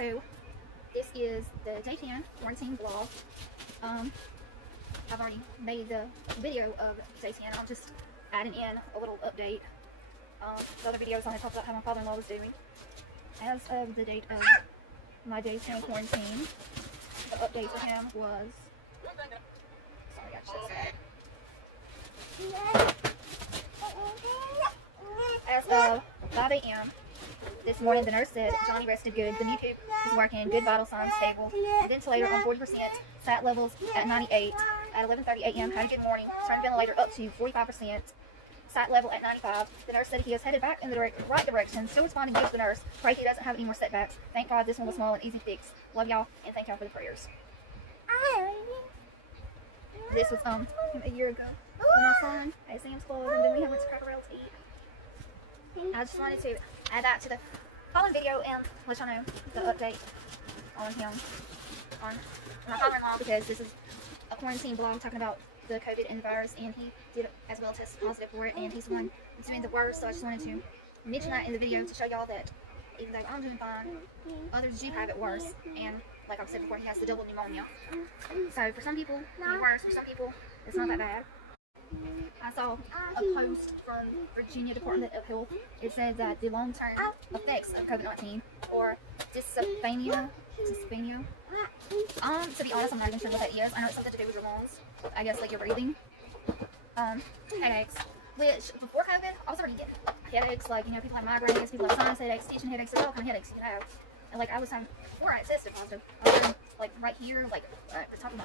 So this is the day 10 quarantine vlog. I've already made the video of day 10. I'm just adding in a little update. The other videos I talked about how my father-in-law was doing. As of the date of my day 10 quarantine, the update for him was, sorry, I just said. As of 5 a.m. this morning, the nurse said Johnny rested good. The new tube is working. Good vital signs stable. Ventilator on 40%. Sat levels at 98. At 11:30 a.m. Had a good morning. Turned ventilator up to 45%. Sat level at 95. The nurse said he is headed back in the right direction. Still responding good to the nurse. Pray he doesn't have any more setbacks. Thank God this one was small and easy fix. Love y'all and thank y'all for the prayers. This was a year ago with my son at Sam's Club, and then we went to Cracker Barrel to eat. I just wanted to add that to the following video and let y'all know the update on him, on my father-in-law, because this is a quarantine vlog talking about the COVID and the virus, and he did as well test positive for it, and he's the one who's doing the worst. So I just wanted to mention that in the video to show y'all that even though I'm doing fine, others do have it worse, and like I've said before, he has the double pneumonia. So for some people it's worse, for some people it's not that bad. I saw a post from Virginia Department of Health. It said that the long-term effects of COVID-19 or dyspnea. To be honest, I'm not even sure what that is. I know it's something to do with your lungs. I guess like your breathing. Headaches. Which before COVID, I was already getting headaches. Like, you know, people have migraines, people have sinus headaches, tension headaches. There's all kind of headaches you can have. And like I was having before I tested positive, I was having, like right here, like the top of my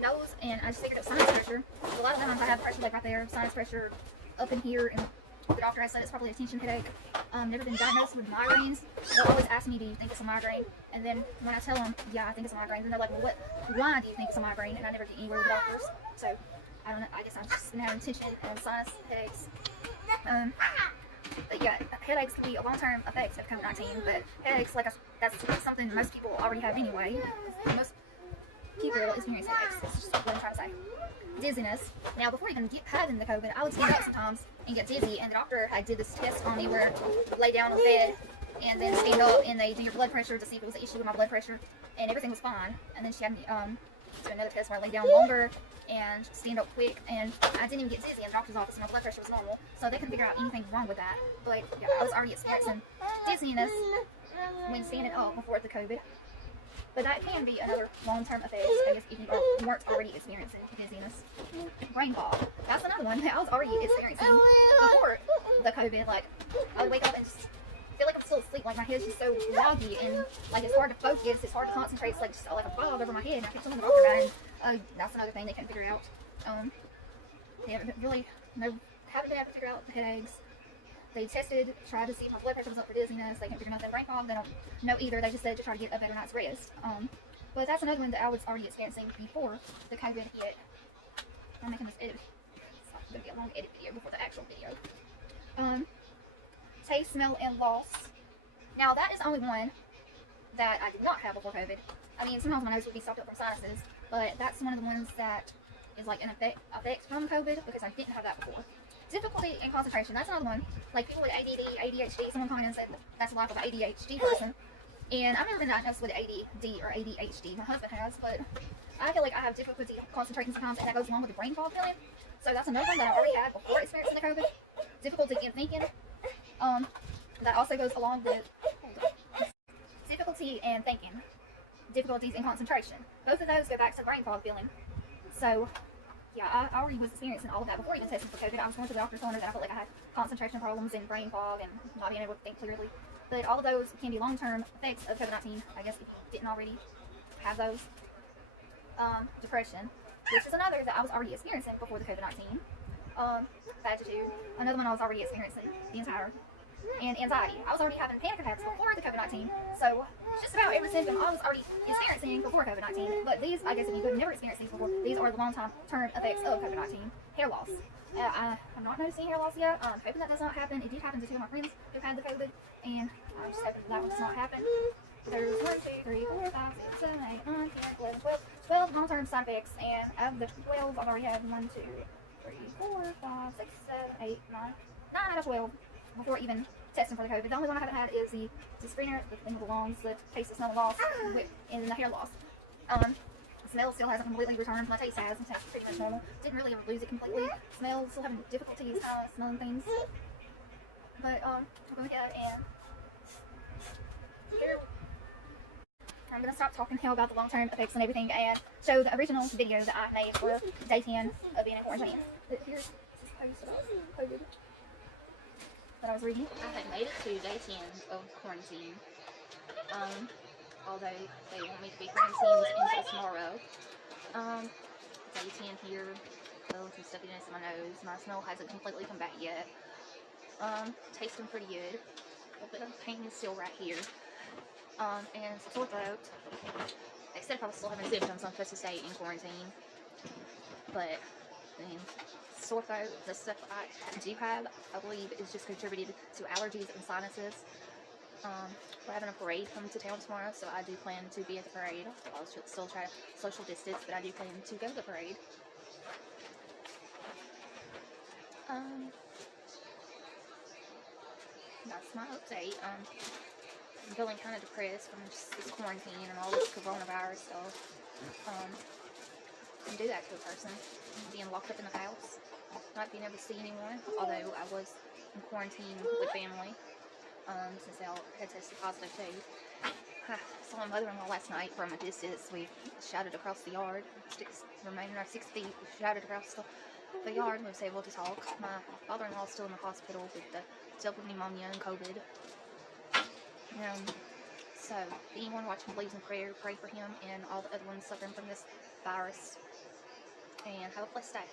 nose, and I just figured it was sinus pressure. A lot of times I have pressure like right there, sinus pressure up in here, and the doctor has said it's probably a tension headache. Never been diagnosed with migraines. They'll always ask me, do you think it's a migraine? And then when I tell them, yeah, I think it's a migraine, then they're like, well, why do you think it's a migraine? And I never get anywhere with the doctors. So I don't know, I guess I'm just been having tension and sinus headaches. But yeah, headaches can be a long-term effects of COVID-19, but headaches, like that's something most people already have anyway. Most people experience headaches. That's just what I'm trying to say. Dizziness. Now, before even having the COVID, I would stand up sometimes and get dizzy, and the doctor did this test on me where I lay down on the bed and then stand up, and they do your blood pressure to see if it was an issue with my blood pressure, and everything was fine. And then she had me do another test where I lay down longer and stand up quick, and I didn't even get dizzy in the doctor's office, and my blood pressure was normal, so they couldn't figure out anything wrong with that. But yeah, I was already experiencing dizziness when standing up before the COVID. But that can be another long-term effect, I guess, if you weren't already experiencing dizziness. Brain fog. That's another one that I was already experiencing before the COVID. Like, I would wake up and just feel like I'm still asleep. Like, my head's just so foggy, and like it's hard to focus, it's hard to concentrate. It's like just like a fog over my head. And I kept telling the doctor about it, and that's another thing they couldn't figure out. They haven't been able to figure out the headaches. They tried to see if my blood pressure was up for dizziness. They can't figure nothing. Brain fog, they don't know either. They just said to try to get a better night's rest. But that's another one that I was already experiencing before the COVID hit. I'm making this edit. It's not going to be a long edit video before the actual video. Taste, smell, and loss. Now that is the only one that I did not have before COVID. I mean, sometimes my nose would be stopped up from sinuses, but that's one of the ones that is like an effect from COVID, because I didn't have that before. Difficulty in concentration, that's another one. Like people with ADD, ADHD, someone commented and said that's the life of an ADHD person. And I've never been diagnosed with ADD or ADHD. My husband has, but I feel like I have difficulty concentrating sometimes, and that goes along with the brain fog feeling. So that's another one that I already had before experiencing the COVID. Difficulty in thinking. That also goes along with difficulty in thinking. Difficulties in concentration. Both of those go back to the brain fog feeling. So yeah, I already was experiencing all of that before even testing for COVID. I was going to the doctor telling her that I felt like I had concentration problems and brain fog and not being able to think clearly. But all of those can be long-term effects of COVID-19, I guess, if you didn't already have those. Depression, which is another that I was already experiencing before the COVID-19. Vagitude, another one I was already experiencing the entire. And anxiety. I was already having panic attacks before the COVID-19. So just about every symptom I was already experiencing before COVID-19. But these, I guess if you could never experience these before, these are the long-term effects of COVID-19. Hair loss. I'm not noticing hair loss yet. I'm hoping that does not happen. It did happen to two of my friends who had the COVID, and I'm just hoping that does not happen. There's 1, 2, 3, 4, 5, 6, 7, 8, 9, 10, 11, 12 long-term side effects, and of the 12, I've already had 1, 2, 3, 4, 5, 6, 7, 8, 9 out of 12 before even testing for the COVID. The only one I haven't had is the screener, the thing with the lungs, the taste of smell loss, and the hair loss. Smell still hasn't completely returned. My taste has. My taste is pretty much normal. Didn't really ever lose it completely. Smell, still having difficulties smelling things. But I'm going to go ahead and I'm going to stop talking now about the long-term effects and everything and show the original video that I made for day 10 of being in quarantine. Here's this post about COVID that I was reading. I had made it to day 10 of quarantine. Although they want me to be quarantined until tomorrow. Day 10 here, still some stuffiness in my nose. My smell hasn't completely come back yet. Tasting pretty good. A little bit of pain is still right here. And some sore throat. They said if I was still having symptoms, I'm supposed to stay in quarantine. But, I mean, sore throat, the stuff I do have, I believe, is just contributed to allergies and sinuses. We're having a parade coming to town tomorrow, so I do plan to be at the parade. I'll still try to social distance, but I do plan to go to the parade. That's my update. I'm feeling kind of depressed from just this quarantine and all this coronavirus stuff. Can do that to a person. Being locked up in the house, not being able to see anyone, although I was in quarantine with family. Since they all had tested positive too. I saw my mother-in-law last night from a distance. We shouted across the yard, remaining our 6 feet, we shouted across the yard and we was able to talk. My father-in-law is still in the hospital with the double pneumonia and COVID. So, if anyone watching believes in prayer, pray for him and all the other ones suffering from this virus. And have a blessed day.